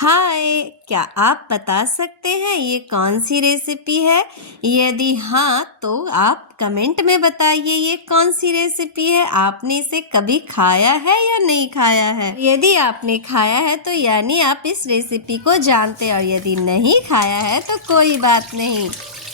हाय, क्या आप बता सकते हैं ये कौन सी रेसिपी है? यदि हाँ, तो आप कमेंट में बताइए ये कौन सी रेसिपी है। आपने इसे कभी खाया है या नहीं खाया है? यदि आपने खाया है तो यानी आप इस रेसिपी को जानते हैं, और यदि नहीं खाया है तो कोई बात नहीं।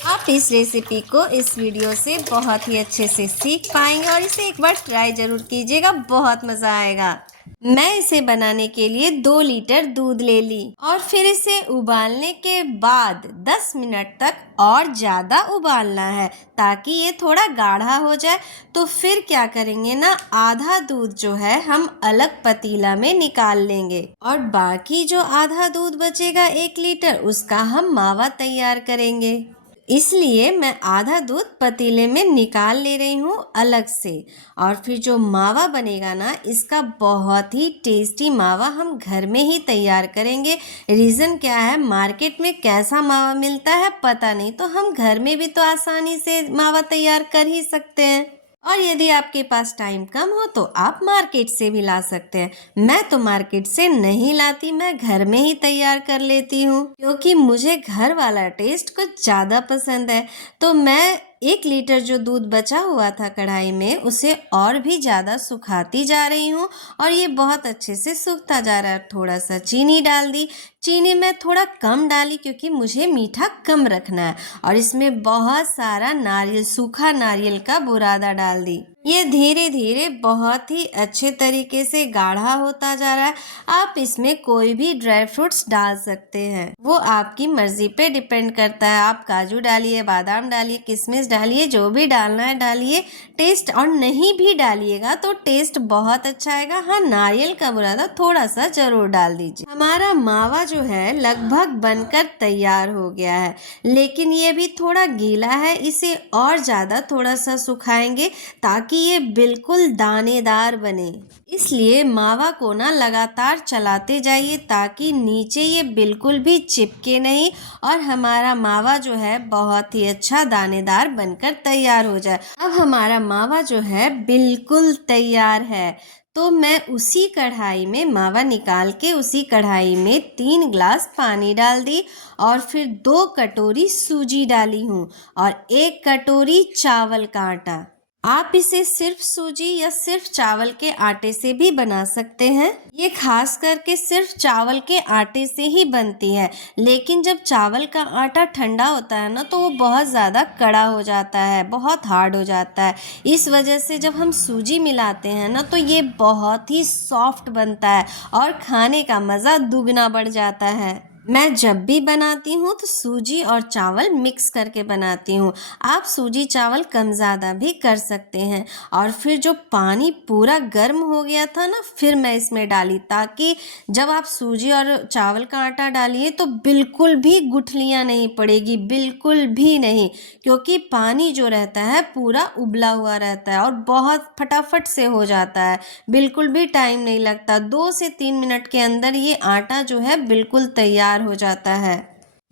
आप इस रेसिपी को इस वीडियो से बहुत ही अच्छे से सीख पाएंगे और इसे एक बार ट्राई ज़रूर कीजिएगा, बहुत मज़ा आएगा। मैं इसे बनाने के लिए 2 लीटर दूध ले ली और फिर इसे उबालने के बाद 10 मिनट तक और ज़्यादा उबालना है ताकि ये थोड़ा गाढ़ा हो जाए। तो फिर क्या करेंगे ना, आधा दूध जो है हम अलग पतीला में निकाल लेंगे और बाकी जो आधा दूध बचेगा 1 लीटर, उसका हम मावा तैयार करेंगे। इसलिए मैं आधा दूध पतीले में निकाल ले रही हूँ अलग से। और फिर जो मावा बनेगा ना, इसका बहुत ही टेस्टी मावा हम घर में ही तैयार करेंगे। रीज़न क्या है, मार्केट में कैसा मावा मिलता है पता नहीं, तो हम घर में भी तो आसानी से मावा तैयार कर ही सकते हैं। और यदि आपके पास टाइम कम हो तो आप मार्केट से भी ला सकते हैं। मैं तो मार्केट से नहीं लाती, मैं घर में ही तैयार कर लेती हूँ क्योंकि मुझे घर वाला टेस्ट कुछ ज़्यादा पसंद है। तो मैं 1 लीटर जो दूध बचा हुआ था कढ़ाई में, उसे और भी ज़्यादा सुखाती जा रही हूँ और ये बहुत अच्छे से सूखता जा रहा है। थोड़ा सा चीनी डाल दी। चीनी मैं थोड़ा कम डाली क्योंकि मुझे मीठा कम रखना है। और इसमें बहुत सारा नारियल, सूखा नारियल का बुरादा डाल दी। ये धीरे धीरे बहुत ही अच्छे तरीके से गाढ़ा होता जा रहा है। आप इसमें कोई भी ड्राई फ्रूट्स डाल सकते हैं, वो आपकी मर्जी पे डिपेंड करता है। आप काजू डालिए, बादाम डालिए, किशमिश डालिए, जो भी डालना है डालिए। टेस्ट और नहीं भी डालिएगा तो टेस्ट बहुत अच्छा आएगा। हाँ, नारियल का बुरादा थोड़ा सा जरूर डाल दीजिए। हमारा मावा जो है लगभग बनकर तैयार हो गया है, लेकिन ये भी थोड़ा गीला है। इसे और ज़्यादा थोड़ा सा सुखाएंगे ताकि ये बिल्कुल दानेदार बने। इसलिए मावा को ना लगातार चलाते जाइए ताकि नीचे ये बिल्कुल भी चिपके नहीं और हमारा मावा जो है बहुत ही अच्छा दानेदार बनकर तैयार हो जाए। अब हमारा मावा जो है बिल्कुल तैयार है। तो मैं उसी कढ़ाई में मावा निकाल के उसी कढ़ाई में 3 ग्लास पानी डाल दी और फिर 2 कटोरी सूजी डाली हूँ और 1 कटोरी चावल का आटा। आप इसे सिर्फ सूजी या सिर्फ चावल के आटे से भी बना सकते हैं। ये खास करके सिर्फ चावल के आटे से ही बनती है, लेकिन जब चावल का आटा ठंडा होता है ना तो वो बहुत ज़्यादा कड़ा हो जाता है, बहुत हार्ड हो जाता है। इस वजह से जब हम सूजी मिलाते हैं ना तो ये बहुत ही सॉफ्ट बनता है और खाने का मज़ा दुगना बढ़ जाता है। मैं जब भी बनाती हूँ तो सूजी और चावल मिक्स करके बनाती हूँ। आप सूजी चावल कम ज़्यादा भी कर सकते हैं। और फिर जो पानी पूरा गर्म हो गया था ना, फिर मैं इसमें डाली ताकि जब आप सूजी और चावल का आटा डालिए तो बिल्कुल भी गुठलियाँ नहीं पड़ेगी, बिल्कुल भी नहीं, क्योंकि पानी जो रहता है पूरा उबला हुआ रहता है और बहुत फटाफट से हो जाता है, बिल्कुल भी टाइम नहीं लगता। 2 से 3 मिनट के अंदर ये आटा जो है बिल्कुल तैयार हो जाता है।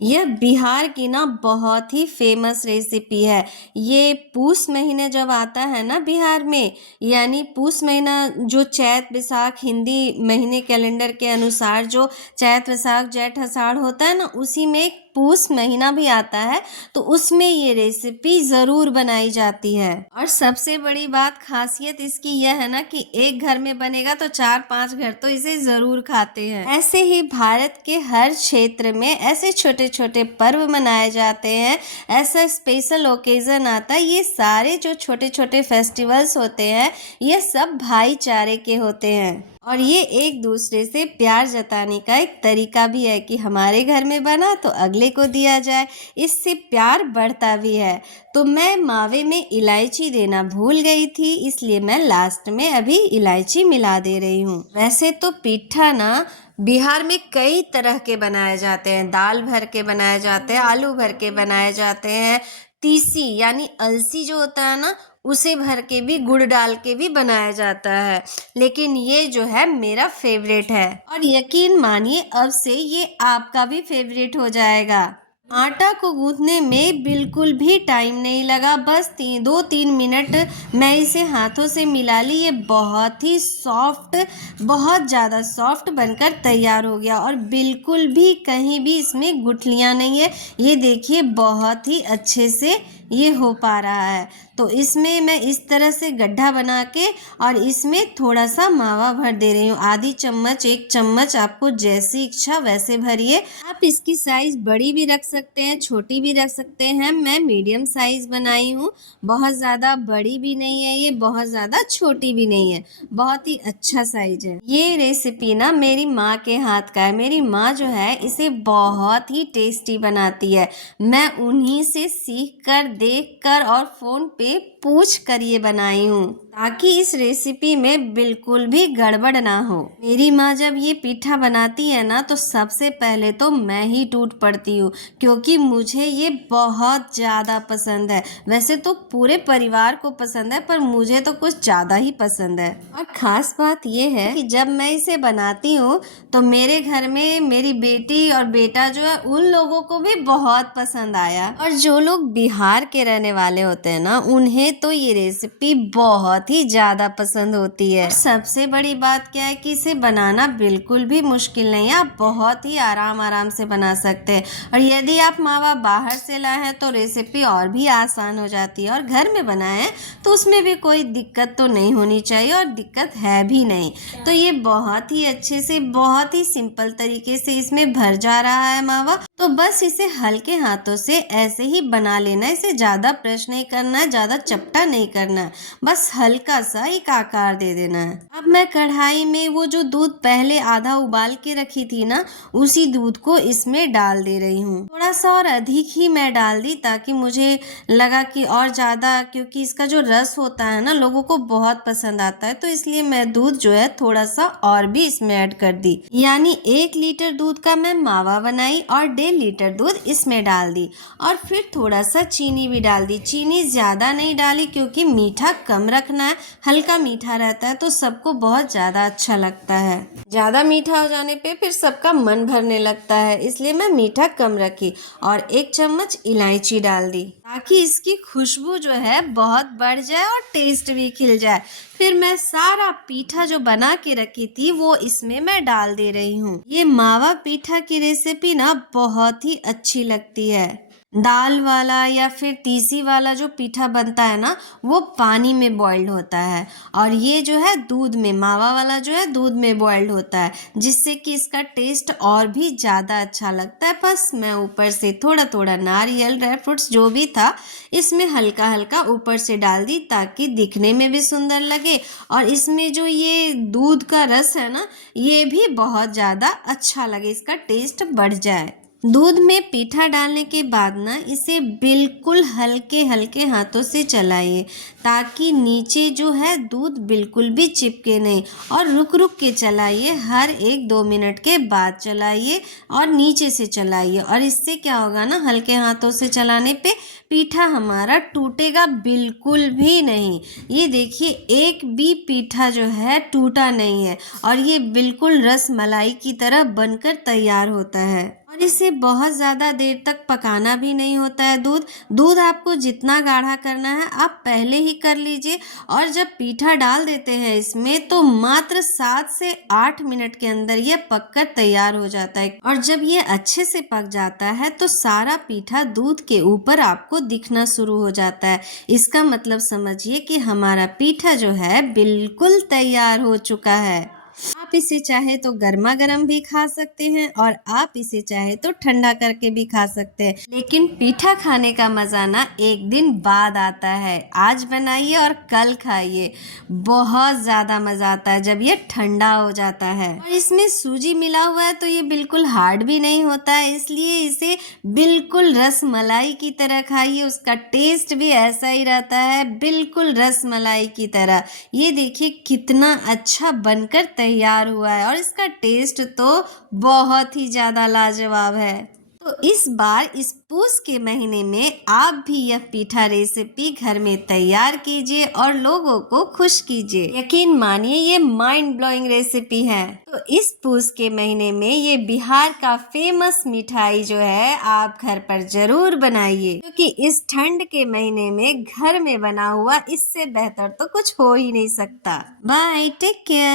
यह बिहार की ना बहुत ही फेमस रेसिपी है। ये पूस महीने जब आता है ना बिहार में, यानी पूस महीना जो चैत वैसाख हिंदी महीने कैलेंडर के अनुसार जो चैत वैसाख जेठ आषाढ़ होता है ना, उसी में एक पूस महीना भी आता है, तो उसमें ये रेसिपी ज़रूर बनाई जाती है। और सबसे बड़ी बात, खासियत इसकी यह है ना कि एक घर में बनेगा तो 4-5 घर तो इसे ज़रूर खाते हैं। ऐसे ही भारत के हर क्षेत्र में ऐसे छोटे छोटे पर्व मनाए जाते हैं, ऐसा स्पेशल ओकेजन आता है। ये सारे जो छोटे छोटे फेस्टिवल्स होते हैं ये सब भाईचारे के होते हैं और ये एक दूसरे से प्यार जताने का एक तरीका भी है कि हमारे घर में बना तो अगले को दिया जाए, इससे प्यार बढ़ता भी है। तो मैं मावे में इलायची देना भूल गई थी, इसलिए मैं लास्ट में अभी इलायची मिला दे रही हूँ। वैसे तो पिट्ठा ना बिहार में कई तरह के बनाए जाते हैं। दाल भर के बनाए जाते हैं, आलू भर के बनाए जाते हैं, तीसी यानी अलसी जो होता है ना उसे भर के भी, गुड़ डाल के भी बनाया जाता है। लेकिन ये जो है मेरा फेवरेट है और यकीन मानिए अब से ये आपका भी फेवरेट हो जाएगा। आटा को गूंथने में बिल्कुल भी टाइम नहीं लगा, बस 2-3 मिनट मैं इसे हाथों से मिला ली। ये बहुत ही सॉफ्ट, बहुत ज़्यादा सॉफ्ट बनकर तैयार हो गया और बिल्कुल भी कहीं भी इसमें गुठलियाँ नहीं है। ये देखिए बहुत ही अच्छे से ये हो पा रहा है। तो इसमें मैं इस तरह से गड्ढा बना के और इसमें थोड़ा सा मावा भर दे रही हूँ, आधी चम्मच, 1 चम्मच, आपको जैसी इच्छा वैसे भरिए। आप इसकी साइज़ बड़ी भी रख सकते हैं, छोटी भी रख सकते हैं। मैं मीडियम साइज़ बनाई हूँ, बहुत ज़्यादा बड़ी भी नहीं है ये, बहुत ज़्यादा छोटी भी नहीं है, बहुत ही अच्छा साइज़ है। ये रेसिपी ना मेरी माँ के हाथ का है। मेरी माँ जो है इसे बहुत ही टेस्टी बनाती है। मैं उन्हीं से सीख कर, देख कर और फ़ोन पे पूछ कर ये बनाई हूँ, ताकि इस रेसिपी में बिल्कुल भी गड़बड़ ना हो। मेरी माँ जब ये पीठा बनाती है ना तो सबसे पहले तो मैं ही टूट पड़ती हूँ, क्योंकि मुझे ये बहुत ज़्यादा पसंद है। वैसे तो पूरे परिवार को पसंद है, पर मुझे तो कुछ ज़्यादा ही पसंद है। और ख़ास बात ये है कि जब मैं इसे बनाती हूँ तो मेरे घर में मेरी बेटी और बेटा जो है उन लोगों को भी बहुत पसंद आया। और जो लोग बिहार के रहने वाले होते हैं ना, उन्हें तो ये रेसिपी बहुत ही ज़्यादा पसंद होती है। सबसे बड़ी बात क्या है कि इसे बनाना बिल्कुल भी मुश्किल नहीं है, आप बहुत ही आराम से बना सकते हैं। और यदि आप मावा बाहर से लाए हैं तो रेसिपी और भी आसान हो जाती है, और घर में बनाए हैं तो उसमें भी कोई दिक्कत तो नहीं होनी चाहिए, और दिक्कत है भी नहीं। तो ये बहुत ही अच्छे से, बहुत ही सिंपल तरीके से इसमें भर जा रहा है मावा। तो बस इसे हल्के हाथों से ऐसे ही बना लेना है, इसे ज़्यादा प्रेस नहीं करना है, ज़्यादा चपटा नहीं करना है, बस हल्का सा एक आकार दे देना है। अब मैं कढ़ाई में वो जो दूध पहले आधा उबाल के रखी थी ना, उसी दूध को इसमें डाल दे रही हूँ। थोड़ा सा और अधिक ही मैं डाल दी, ताकि मुझे लगा कि और ज़्यादा, क्योंकि इसका जो रस होता है ना लोगों को बहुत पसंद आता है, तो इसलिए मैं दूध जो है थोड़ा सा और भी इसमें ऐड कर दी। यानी 1 लीटर दूध का मैं मावा बनाई और 1.5 लीटर दूध इसमें डाल दी, और फिर थोड़ा सा चीनी भी डाल दी। चीनी ज़्यादा नहीं डाली, क्योंकि मीठा कम रखना है, हल्का मीठा रहता है तो सबको बहुत ज़्यादा अच्छा लगता है। ज़्यादा मीठा हो जाने पे फिर सबका मन भरने लगता है, इसलिए मैं मीठा कम रखी, और 1 चम्मच इलायची डाल दी, ताकि इसकी खुशबू जो है बहुत बढ़ जाए और टेस्ट भी खिल जाए। फिर मैं सारा पीठा जो बना के रखी थी वो इसमें मैं डाल दे रही हूँ। ये मावा पीठा की रेसिपी ना बहुत ही अच्छी लगती है। दाल वाला या फिर तीसी वाला जो पीठा बनता है ना, वो पानी में बॉइल्ड होता है, और ये जो है दूध में, मावा वाला जो है दूध में बॉइल्ड होता है, जिससे कि इसका टेस्ट और भी ज़्यादा अच्छा लगता है। बस मैं ऊपर से थोड़ा थोड़ा नारियल, ड्राई फ्रूट्स जो भी था इसमें हल्का हल्का ऊपर से डाल दी, ताकि दिखने में भी सुंदर लगे, और इसमें जो ये दूध का रस है ना, ये भी बहुत ज़्यादा अच्छा लगे, इसका टेस्ट बढ़ जाए। दूध में पीठा डालने के बाद ना इसे बिल्कुल हल्के हल्के हाथों से चलाइए, ताकि नीचे जो है दूध बिल्कुल भी चिपके नहीं, और रुक रुक के चलाइए, हर 1-2 मिनट के बाद चलाइए और नीचे से चलाइए। और इससे क्या होगा ना, हल्के हाथों से चलाने पे पीठा हमारा टूटेगा बिल्कुल भी नहीं। ये देखिए एक भी पीठा जो है टूटा नहीं है, और ये बिल्कुल रस मलाई की तरह बनकर तैयार होता है। और इसे बहुत ज़्यादा देर तक पकाना भी नहीं होता है। दूध आपको जितना गाढ़ा करना है आप पहले ही कर लीजिए, और जब पीठा डाल देते हैं इसमें तो मात्र 7 से 8 मिनट के अंदर ये पककर तैयार हो जाता है। और जब ये अच्छे से पक जाता है तो सारा पीठा दूध के ऊपर आपको दिखना शुरू हो जाता है। इसका मतलब समझिए कि हमारा पीठा जो है बिल्कुल तैयार हो चुका है। आप इसे चाहे तो गर्मा गर्म भी खा सकते हैं, और आप इसे चाहे तो ठंडा करके भी खा सकते हैं, लेकिन पीठा खाने का मज़ा ना एक दिन बाद आता है। आज बनाइए और कल खाइए, बहुत ज़्यादा मज़ा आता है जब ये ठंडा हो जाता है। और इसमें सूजी मिला हुआ है तो ये बिल्कुल हार्ड भी नहीं होता है, इसलिए इसे बिल्कुल रस मलाई की तरह खाइए, उसका टेस्ट भी ऐसा ही रहता है, बिल्कुल रस मलाई की तरह। ये देखिए कितना अच्छा बनकर तैयार हुआ है, और इसका टेस्ट तो बहुत ही ज़्यादा लाजवाब है। तो इस बार इस पूस के महीने में आप भी यह पीठा रेसिपी घर में तैयार कीजिए और लोगों को खुश कीजिए। यकीन मानिए ये माइंड ब्लोइंग रेसिपी है। तो इस पूस के महीने में ये बिहार का फेमस मिठाई जो है आप घर पर जरूर बनाइए, क्योंकि इस ठंड के महीने में घर में बना हुआ इससे बेहतर तो कुछ हो ही नहीं सकता। Bye, take care.